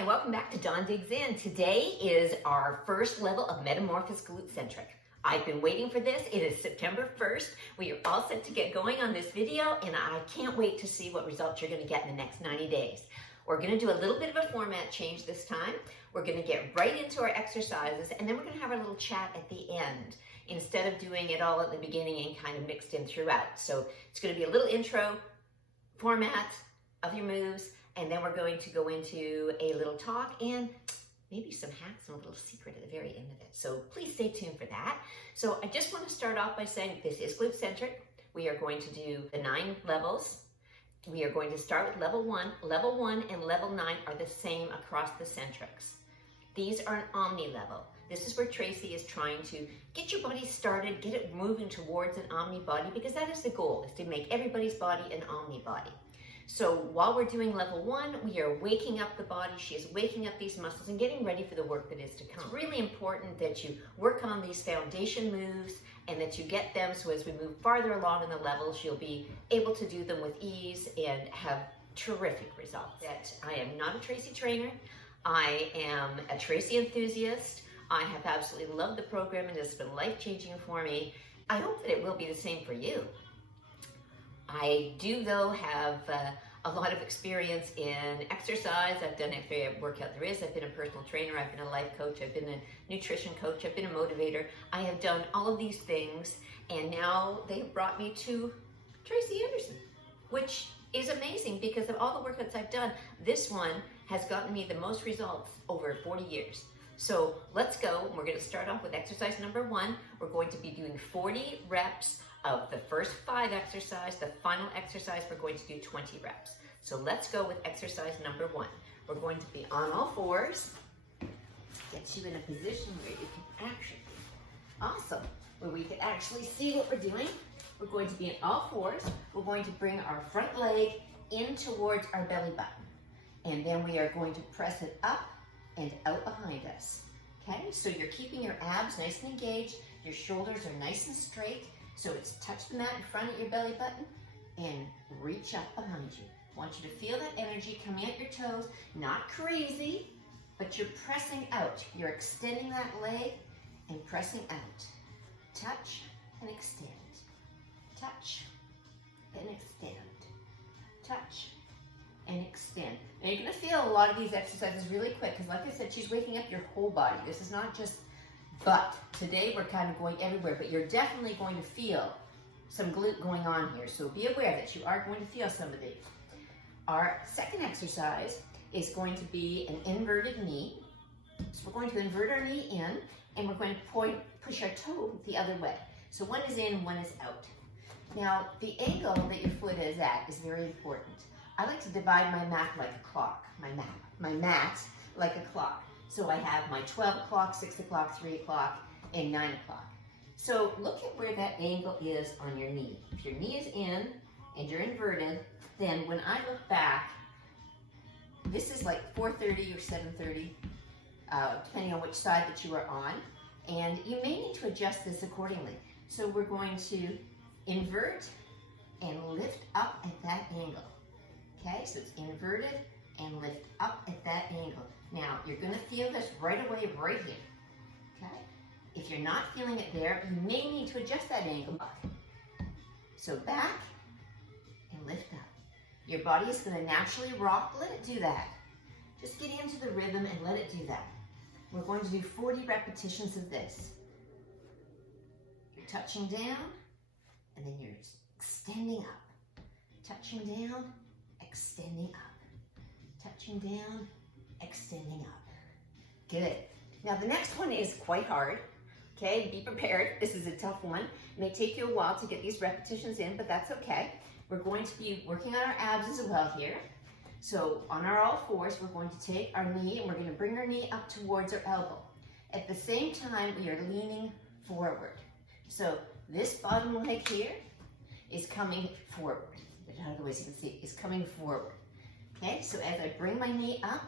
and welcome back to Dawn Digs In. Today is our first level of Metamorphosis Glutecentric. I've been waiting for this. It is September 1st. We are all set to get going on this video, and I can't wait to see what results you're going to get in the next 90 days. We're going to do a little bit of a format change this time. We're going to get right into our exercises, and then we're going to have our little chat at the end, instead of doing it all at the beginning and kind of mixed in throughout. So it's going to be a little intro format of your moves, and then we're going to go into a little talk and maybe some hacks and a little secret at the very end of it. So please stay tuned for that. So I just want to start off by saying this is Glutecentric. We are going to do the 9 levels. We are going to start with level 1. Level 1 and level 9 are the same across the centrics. These are an omni level. This is where Tracy is trying to get your body started, get it moving towards an omni body, because that is the goal, is to make everybody's body an omni body. So while we're doing level 1, we are waking up the body. She is waking up these muscles and getting ready for the work that is to come. It's really important that you work on these foundation moves and that you get them so as we move farther along in the levels, you'll be able to do them with ease and have terrific results. That I am not a Tracy trainer. I am a Tracy enthusiast. I have absolutely loved the program and it's been life-changing for me. I hope that it will be the same for you. I do, though, have a lot of experience in exercise. I've done every workout there is. I've been a personal trainer. I've been a life coach. I've been a nutrition coach. I've been a motivator. I have done all of these things, and now they've brought me to Tracy Anderson, which is amazing because of all the workouts I've done. This one has gotten me the most results over 40 years. So let's go. We're going to start off with exercise number 1. We're going to be doing 40 reps of the first 5 exercises. The final exercise, we're going to do 20 reps. So let's go with exercise number 1. We're going to be on all fours. Get you in a position where you can actually, awesome, where we can actually see what we're doing. We're going to be on all fours. We're going to bring our front leg in towards our belly button. And then we are going to press it up and out behind us. Okay, so you're keeping your abs nice and engaged. Your shoulders are nice and straight. So it's touch the mat in front of your belly button and reach up behind you. I want you to feel that energy coming out your toes, not crazy, but you're pressing out. You're extending that leg and pressing out. Touch and extend. Touch and extend. Touch and extend. Now you're gonna feel a lot of these exercises really quick because like I said, she's waking up your whole body. This is not just butt. Today we're kind of going everywhere, but you're definitely going to feel some glute going on here. So be aware that you are going to feel some of these. Our second exercise is going to be an inverted knee. So we're going to invert our knee in and we're going to push our toe the other way. So one is in, one is out. Now the angle that your foot is at is very important. I like to divide my mat like a clock. My mat like a clock. So I have my 12 o'clock, 6 o'clock, 3 o'clock, and 9 o'clock. So look at where that angle is on your knee. If your knee is in and you're inverted, then when I look back, this is like 4:30 or 7:30, depending on which side that you are on. And you may need to adjust this accordingly. So we're going to invert and lift up at that angle. Okay, so it's inverted and lift up at that angle. Now, you're going to feel this right away, right here, okay? If you're not feeling it there, you may need to adjust that angle. So back and lift up. Your body is going to naturally rock. Let it do that. Just get into the rhythm and let it do that. We're going to do 40 repetitions of this. You're touching down, and then you're extending up. Touching down, extending up. Touching down, extending up. Good. Now the next one is quite hard. Okay, be prepared. This is a tough one. It may take you a while to get these repetitions in, but that's okay. We're going to be working on our abs as well here. So on our all fours, we're going to take our knee and we're going to bring our knee up towards our elbow. At the same time, we are leaning forward. So this bottom leg here is coming forward. Otherwise you can see it's coming forward. Okay, so as I bring my knee up,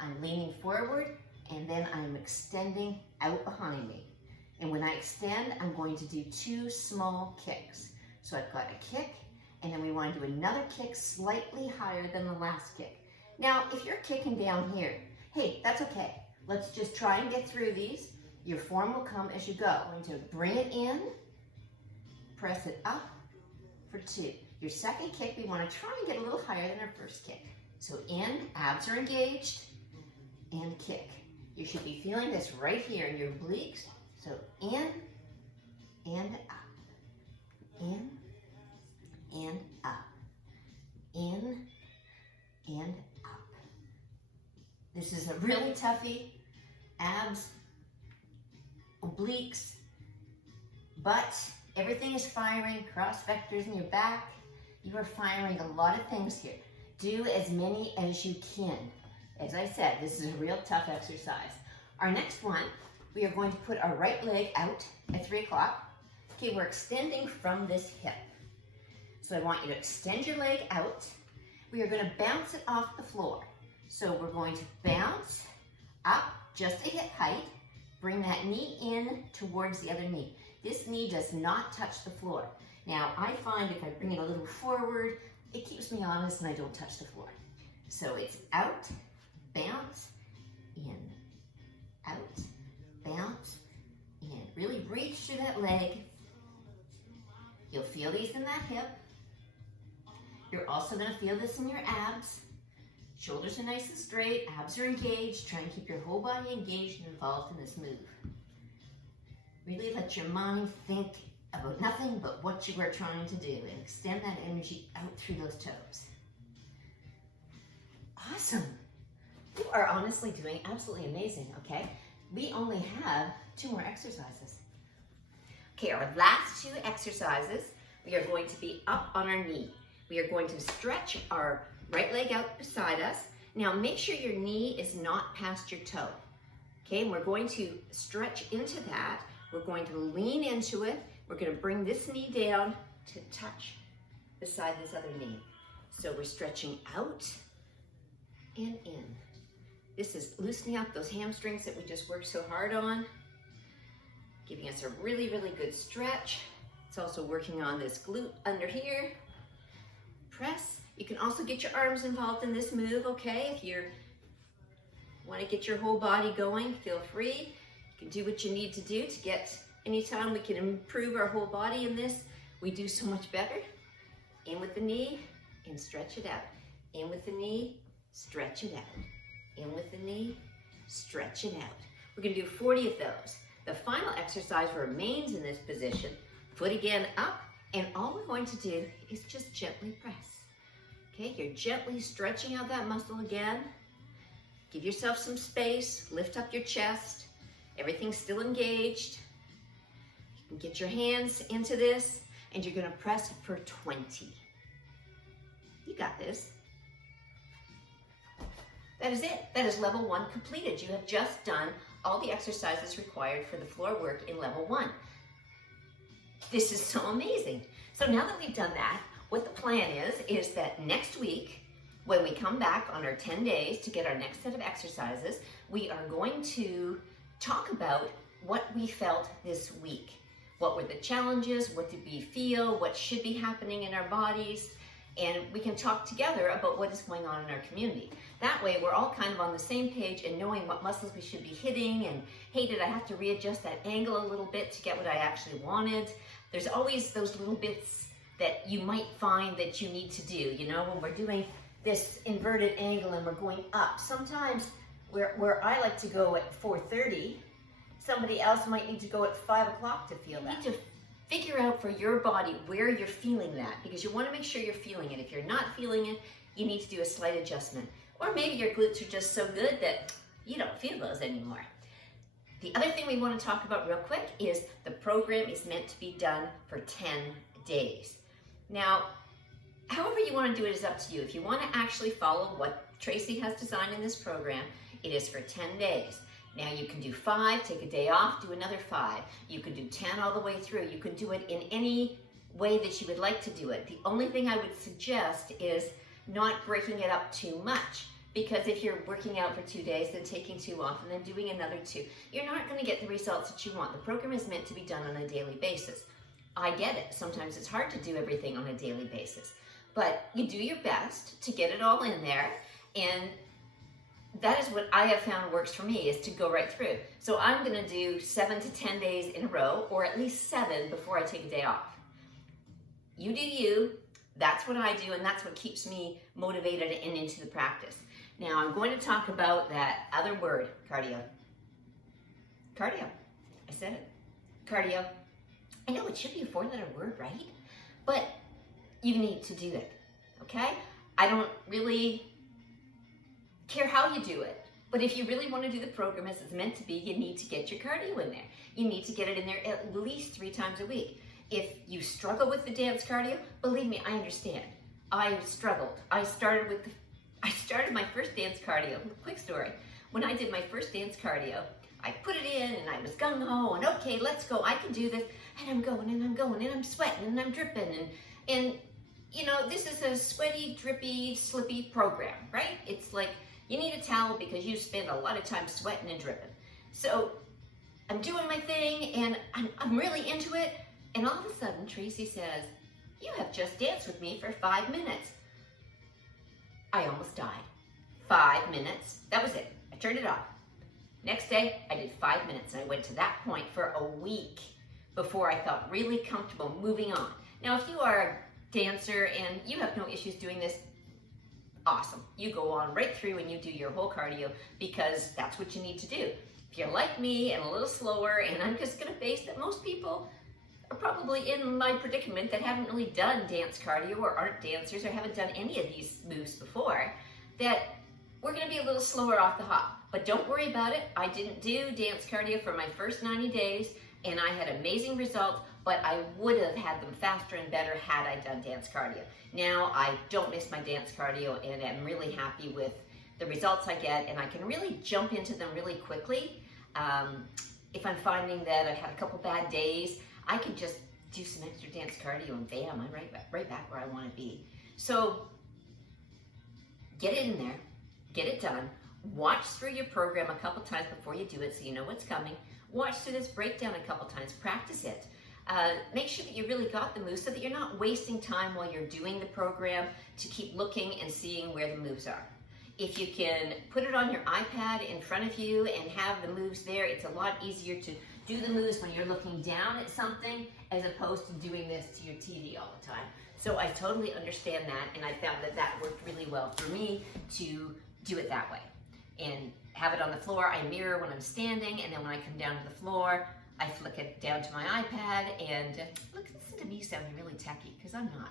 I'm leaning forward and then I'm extending out behind me. And when I extend, I'm going to do 2 small kicks. So I've got a kick and then we want to do another kick slightly higher than the last kick. Now, if you're kicking down here, Hey, that's okay. Let's just try and get through these. Your form will come as you go. I'm going to bring it in, press it up for 2. Your second kick, we want to try and get a little higher than our first kick. So in, abs are engaged, and kick. You should be feeling this right here in your obliques. So in and up, in and up, in and up. This is a really toughie. Abs, obliques, butt, everything is firing, cross vectors in your back. You are firing a lot of things here. Do as many as you can. As I said, this is a real tough exercise. Our next one, we are going to put our right leg out at 3 o'clock. Okay, we're extending from this hip. So I want you to extend your leg out. We are going to bounce it off the floor. So we're going to bounce up just to hip height. Bring that knee in towards the other knee. This knee does not touch the floor. Now, I find if I bring it a little forward, it keeps me honest and I don't touch the floor. So it's out, bounce, in, out, bounce, in. Really reach through that leg. You'll feel these in that hip. You're also going to feel this in your abs. Shoulders are nice and straight, abs are engaged. Try and keep your whole body engaged and involved in this move. Really let your mind think about nothing but what you are trying to do and extend that energy out through those toes. Awesome. You are honestly doing absolutely amazing, okay? We only have 2 more exercises. Okay, our last 2 exercises, we are going to be up on our knee. We are going to stretch our right leg out beside us. Now make sure your knee is not past your toe. Okay, and we're going to stretch into that. We're going to lean into it. We're going to bring this knee down to touch beside this other knee. So we're stretching out and in. This is loosening up those hamstrings that we just worked so hard on, giving us a really, really good stretch. It's also working on this glute under here. Press. You can also get your arms involved in this move, okay? If you want to get your whole body going, feel free. You can do what you need to do to get, anytime we can improve our whole body in this, we do so much better. In with the knee and stretch it out. In with the knee, stretch it out. In with the knee, stretch it out. We're going to do 40 of those. The final exercise remains in this position. Foot again up, and all we're going to do is just gently press. Okay, you're gently stretching out that muscle again. Give yourself some space, lift up your chest. Everything's still engaged. You can get your hands into this, and you're gonna press for 20. You got this. That is it. That is level 1 completed. You have just done all the exercises required for the floor work in level 1. This is so amazing. So now that we've done that, what the plan is that next week, when we come back on our 10 days to get our next set of exercises, we are going to talk about what we felt this week. What were the challenges? What did we feel? What should be happening in our bodies? And we can talk together about what is going on in our community. That way, we're all kind of on the same page and knowing what muscles we should be hitting, and hey, did I have to readjust that angle a little bit to get what I actually wanted? There's always those little bits that you might find that you need to do, you know, when we're doing this inverted angle and we're going up. Sometimes where I like to go at 4:30, somebody else might need to go at 5 o'clock to feel that. You need to figure out for your body where you're feeling that, because you want to make sure you're feeling it. If you're not feeling it, you need to do a slight adjustment. Or maybe your glutes are just so good that you don't feel those anymore. The other thing we want to talk about real quick is the program is meant to be done for 10 days. Now, however you want to do it is up to you. If you want to actually follow what Tracy has designed in this program, it is for 10 days. Now you can do 5, take a day off, do another 5. You can do 10 all the way through. You can do it in any way that you would like to do it. The only thing I would suggest is not breaking it up too much, because if you're working out for 2 days, then taking 2 off, and then doing another 2, you're not going to get the results that you want. The program is meant to be done on a daily basis. I get it. Sometimes it's hard to do everything on a daily basis, but you do your best to get it all in there, and that is what I have found works for me, is to go right through. So I'm gonna do 7 to 10 days in a row, or at least 7 before I take a day off. You do you, that's what I do, and that's what keeps me motivated and into the practice. Now I'm going to talk about that other word, cardio. Cardio, I said it, cardio. I know it should be a 4-letter word, right? But you need to do it, okay? I don't really care how you do it, but if you really want to do the program as it's meant to be, you need to get your cardio in there. You need to get it in there at least 3 times a week. If you struggle with the dance cardio, believe me, I understand. I struggled. I started my first dance cardio. Quick story. When I did my first dance cardio, I put it in and I was gung-ho and okay, let's go, I can do this. And I'm going and I'm going and I'm sweating and I'm dripping and you know, this is a sweaty, drippy, slippy program, right? It's like you need a towel because you spend a lot of time sweating and dripping. So I'm doing my thing and I'm really into it. And all of a sudden, Tracy says, you have just danced with me for 5 minutes. I almost died. 5 minutes. That was it. I turned it off. Next day, I did 5 minutes. And I went to that point for a week before I felt really comfortable moving on. Now, if you are a dancer and you have no issues doing this, awesome. You go on right through and you do your whole cardio because that's what you need to do. If you're like me and a little slower, and I'm just going to face that most people are probably in my predicament that haven't really done dance cardio or aren't dancers or haven't done any of these moves before, that we're going to be a little slower off the hop. But don't worry about it. I didn't do dance cardio for my first 90 days and I had amazing results, but I would have had them faster and better had I done dance cardio. Now I don't miss my dance cardio and I'm really happy with the results I get, and I can really jump into them really quickly. If I'm finding that I've had a couple bad days, I can just do some extra dance cardio and bam, I'm right back where I want to be. So get it in there, get it done. Watch through your program a couple times before you do it so you know what's coming. Watch through this breakdown a couple times, practice it. Make sure that you really got the moves so that you're not wasting time while you're doing the program to keep looking and seeing where the moves are. If you can put it on your iPad in front of you and have the moves there, it's a lot easier to do the moves when you're looking down at something as opposed to doing this to your TV all the time. So I totally understand that, and I found that that worked really well for me to do it that way. And have it on the floor, I mirror when I'm standing, and then when I come down to the floor, I flick it down to my iPad, and listen to me sounding really techy, because I'm not.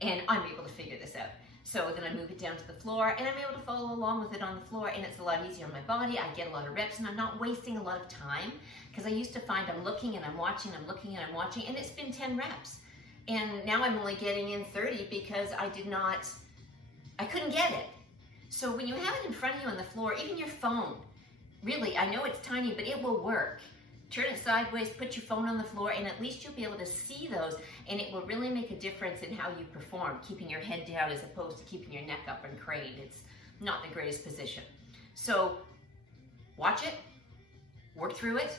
And I'm able to figure this out. So then I move it down to the floor, and I'm able to follow along with it on the floor, and it's a lot easier on my body. I get a lot of reps, and I'm not wasting a lot of time, because I used to find I'm looking and I'm watching, I'm looking and I'm watching, and it's been 10 reps. And now I'm only getting in 30 because I couldn't get it. So when you have it in front of you on the floor, even your phone, really, I know it's tiny, but it will work. Turn it sideways, put your phone on the floor, and at least you'll be able to see those, and it will really make a difference in how you perform, keeping your head down as opposed to keeping your neck up and craned. It's not the greatest position. So watch it, work through it,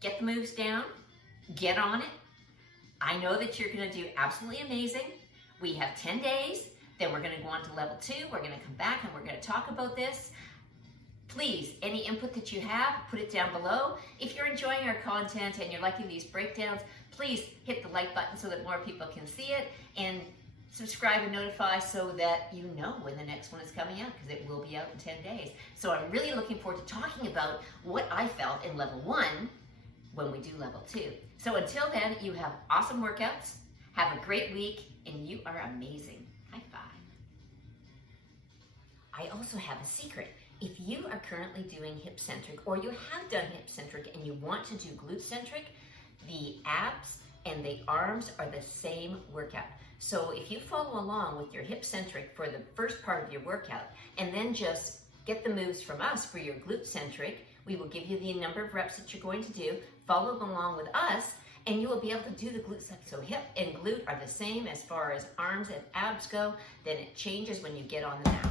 get the moves down, get on it. I know that you're gonna do absolutely amazing. We have 10 days, then we're gonna go on to level 2. We're gonna come back and we're gonna talk about this. Please, any input that you have, put it down below. If you're enjoying our content and you're liking these breakdowns, please hit the like button so that more people can see it, and subscribe and notify so that you know when the next one is coming out, because it will be out in 10 days. So I'm really looking forward to talking about what I felt in level 1 when we do level 2. So until then, you have awesome workouts, have a great week, and you are amazing. High five. I also have a secret. If you are currently doing hip-centric, or you have done hip-centric and you want to do glute-centric, the abs and the arms are the same workout. So if you follow along with your hip-centric for the first part of your workout, and then just get the moves from us for your glute-centric, we will give you the number of reps that you're going to do, follow along with us, and you will be able to do the glute. So hip and glute are the same as far as arms and abs go, then it changes when you get on the mat.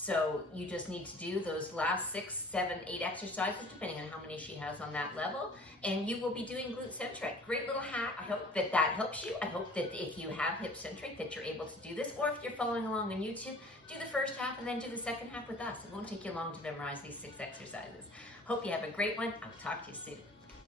So you just need to do those last 6, 7, 8 exercises, depending on how many she has on that level, and you will be doing Glutecentric. Great little hack. I hope that that helps you. I hope that if you have Hipcentric that you're able to do this, or if you're following along on YouTube, do the first half and then do the second half with us. It won't take you long to memorize these 6 exercises. Hope you have a great one. I'll talk to you soon.